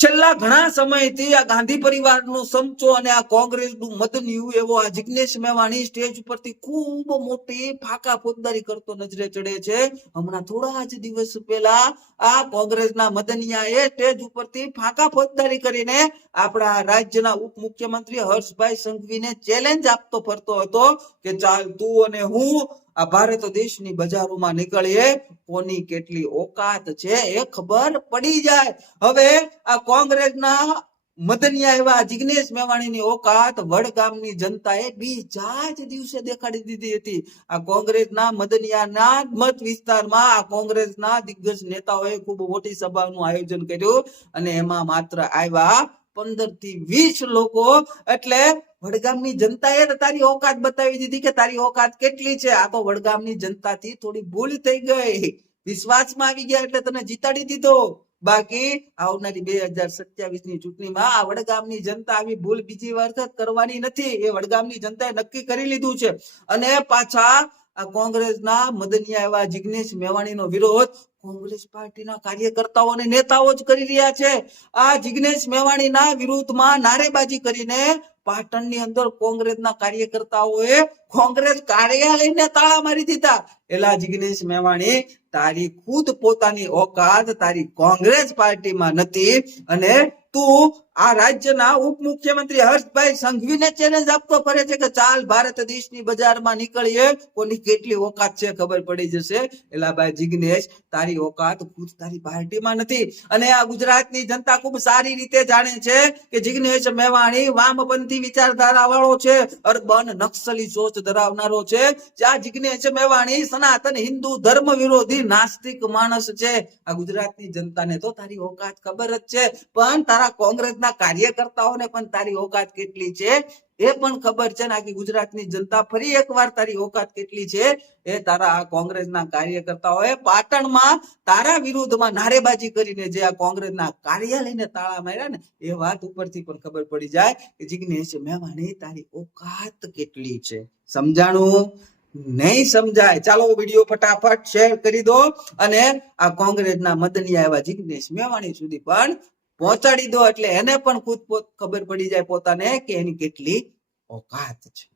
Ch- છેલ્લા ઘણા સમયથી આ ગાંધી પરિવારનો સમચો અને આ કોંગ્રેસનું મદનિયું એવો આ જિગ્નેશ મેવાણી સ્ટેજ ઉપરથી ખૂબ મોટી ફાકા ફોજદારી કરતો નજરે ચડે છે. હમણાં થોડા જ દિવસ પહેલા આ કોંગ્રેસના મદનિયાએ સ્ટેજ ઉપરથી ફાકા ફોજદારી કરીને આપણા રાજ્યના ઉપમુખ્યમંત્રી હર્ષભાઈ સંઘવીને ચેલેન્જ આપતો ફરતો હતો કે ચાલ તું અને હું આ ભારત દેશની બજારોમાં નીકળીએ. કોની કેટલી ઓકાત છે એ ખબર પડી જાય. હવે આ કોંગ્રેસના મદનિયા એવા જિગ્નેશ મેવાણીની ઓકાત વડગામની જનતાએ બીજા જ દિવસે દેખાડી દીધી હતી. આ કોંગ્રેસના મદનિયાના મત વિસ્તારમાં આ કોંગ્રેસના દિગ્ગજ નેતાઓએ ખૂબ મોટી સભાનું આયોજન કર્યું અને એમાં માત્ર આવ્યા પંદરથી વીસ લોકો. એટલે વડગામની જનતાએ તારી ઓકાત બતાવી દીધી કે તારી ઓકાત કેટલી છે? આ તો વડગામની જનતાથી થોડી ભૂલ થઈ ગઈ. વિશ્વાસમાં આવી ગયા એટલે તને જીતાડી દીધો. બાકી આવનારી બે હજાર સત્યાવીસની ચૂંટણીમાં આ વડગામની જનતા આવી ભૂલ બીજી વાર કરવાની નથી. એ વડગામની જનતાએ નક્કી કરી લીધું છે. અને પાછા આ કોંગ્રેસના મદનિયા એવા જિગ્નેશ મેવાણીનો વિરોધ કોંગ્રેસ પાર્ટીના કાર્યકર્તાઓ અને નેતાઓ જ કરી રહ્યા છે. આ જિગ્નેશ મેવાણીના વિરુદ્ધમાં નારેબાજી કરીને પાટણની અંદર કોંગ્રેસના કાર્યકર્તાઓએ કોંગ્રેસ કાર્યાલયને તાળા મારી દીધા. એલા જિગ્નેશ મેવાણી, તારી ખુદ પોતાની ઓકાત તારી કોંગ્રેસ પાર્ટીમાં નથી અને તું આ રાજ્યના ઉપમુખ્યમંત્રી હર્ષભાઈ સંઘવીને ચેલેન્જ આપતો ફરે છે કે ચાલ ભારત દેશની બજારમાં નીકળીએ, કોની કેટલી ઓકાત છે ખબર પડી જશે. એલા જિગ્નેશ, તારી ઓકાત ખુદ તારી પાર્ટીમાં નથી અને આ ગુજરાતની જનતા ખૂબ સારી રીતે જાણે છે કે જિગ્નેશ મેવાણી વામપંથી વિચારધારા વાળો છે, અર્બન નક્સલી સોચ ધરાવનારો છે. જ્યાં જિગ્નેશ મેવાણી સનાતન હિન્દુ ધર્મ વિરોધી નાસ્તિક માણસ છે. આ ગુજરાતની જનતાને તો તારી ઓકાત ખબર જ છે. પણ તારા કોંગ્રેસના કાર્યકર્તાઓને પણ તારી ઓકાત કેટલી છે? એ પણ ખબર છે આખી ગુજરાતની જનતા ફરી એકવાર તારી ઓકાત કેટલી છે? એ તારા આ કોંગ્રેસના કાર્યકર્તાઓએ પાટણમાં તારા વિરુદ્ધમાં નારેબાજી કરીને જે આ કોંગ્રેસના કાર્યાલયને તાળા માર્યા ને, એ વાત ઉપરથી પણ ખબર પડી જાય કે જિગ્નેશ મેવાણી તારી ઓકાત કેટલી છે. સમજાણું? નહીં સમજાય. ચાલો વીડિયો ફટાફટ શેર કરી દો અને આ કોંગ્રેસના મદનિયા એવા જિગ્નેશ મેવાણી સુધી પણ પહોંચાડી દો. એટલે એને પણ ખુદ ખબર પડી જાય પોતાને કે એની કેટલી ઓકાત છે.